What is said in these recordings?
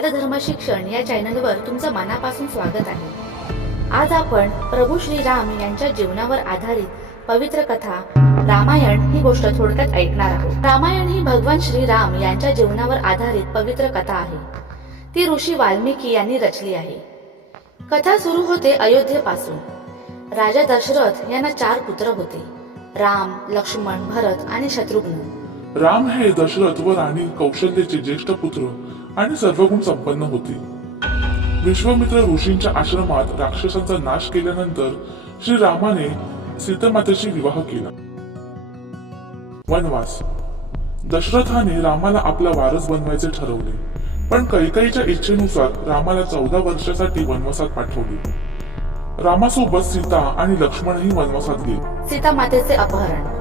आता धर्म शिक्षण या चॅनलवर तुमचं मनापासून स्वागत आहे। आज आपण प्रभू श्री राम यांच्या जीवनावर आधारित पवित्र कथा रामायण ही गोष्ट थोडक्यात ऐकणार आहोत। रामायण ही भगवान श्री राम यांच्या जीवनावर आधारित पवित्र कथा आहे। ती ऋषी वाल्मिकी यांनी रचली आहे। कथा सुरू होते अयोध्येपासून। राजा दशरथ यांना 4 पुत्र होते, राम, लक्ष्मण, भरत आणि शत्रुघ्न। राम हे दशरथ व राणी कौशल्याचे ज्येष्ठ पुत्र आणि सर्वगुण संपन्न होते। विश्वामित्र ऋषींच्या आश्रमात राक्षसांचा नाश केल्यानंतर श्री रामाने सीतामातेशी विवाह केला। वनवास। दशरथाने रामाला आपला वारस बनवायचे ठरवले, पण कैकेयीच्या इच्छेनुसार रामाला 14 वर्षासाठी वनवासात पाठवले। रामासोबत सीता आणि लक्ष्मणही वनवासात गेले। सीतामातेचे अपहरण।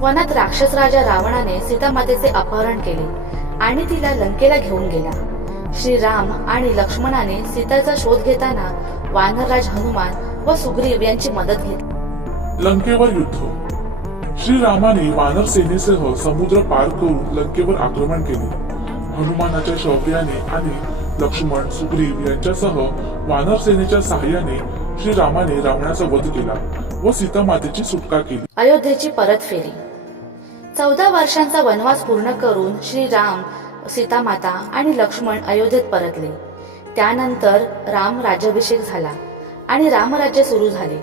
वनात राक्षस राजा रावणाने सीतामातेचे अपहरण केले आणि तिला लंकेला घेऊन गेला। श्री राम आणि लक्ष्मणाने सीताचा शोध घेताना वानरराज हनुमान व सुग्रीव यांची मदत घेतली। लंकेवर युद्ध। श्री रामाने वानर सेनेसह समुद्र पार करून लंकेवर आक्रमण केले। हनुमानाच्या शौर्याने आणि लक्ष्मण, सुग्रीव यांच्यासह वानर सेनेच्या सहाय्याने श्री रामाने रावणाचा वध केला व सीतामातेची सुटका केली। अयोध्येची परतफेरी। 14 वर्षांचा वनवास पूर्ण करून श्री राम, सीतामाता आणि लक्ष्मण अयोध्येत परतले। त्यानंतर राम राज्याभिषेक झाला आणि रामराज्य सुरू झाले,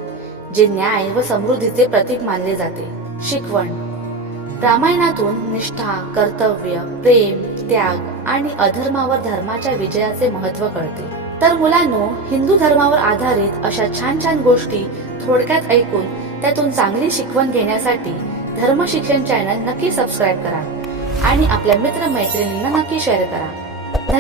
जे न्याय व समृद्धीचे प्रतीक मानले जाते। शिकवण। रामायणातून निष्ठा, कर्तव्य, प्रेम, त्याग आणि अधर्मावर धर्माच्या विजयाचे महत्त्व कळते। तर मुलांनो, हिंदू धर्मावर आधारित अशा छान छान गोष्टी थोडक्यात ऐकून त्यातून चांगली शिकवण घेण्यासाठी धर्म शिक्षण चॅनल नक्की सबस्क्राईब करा आणि आपल्या मित्र मैत्रिणींना नक्की शेअर करा। धन्यवाद।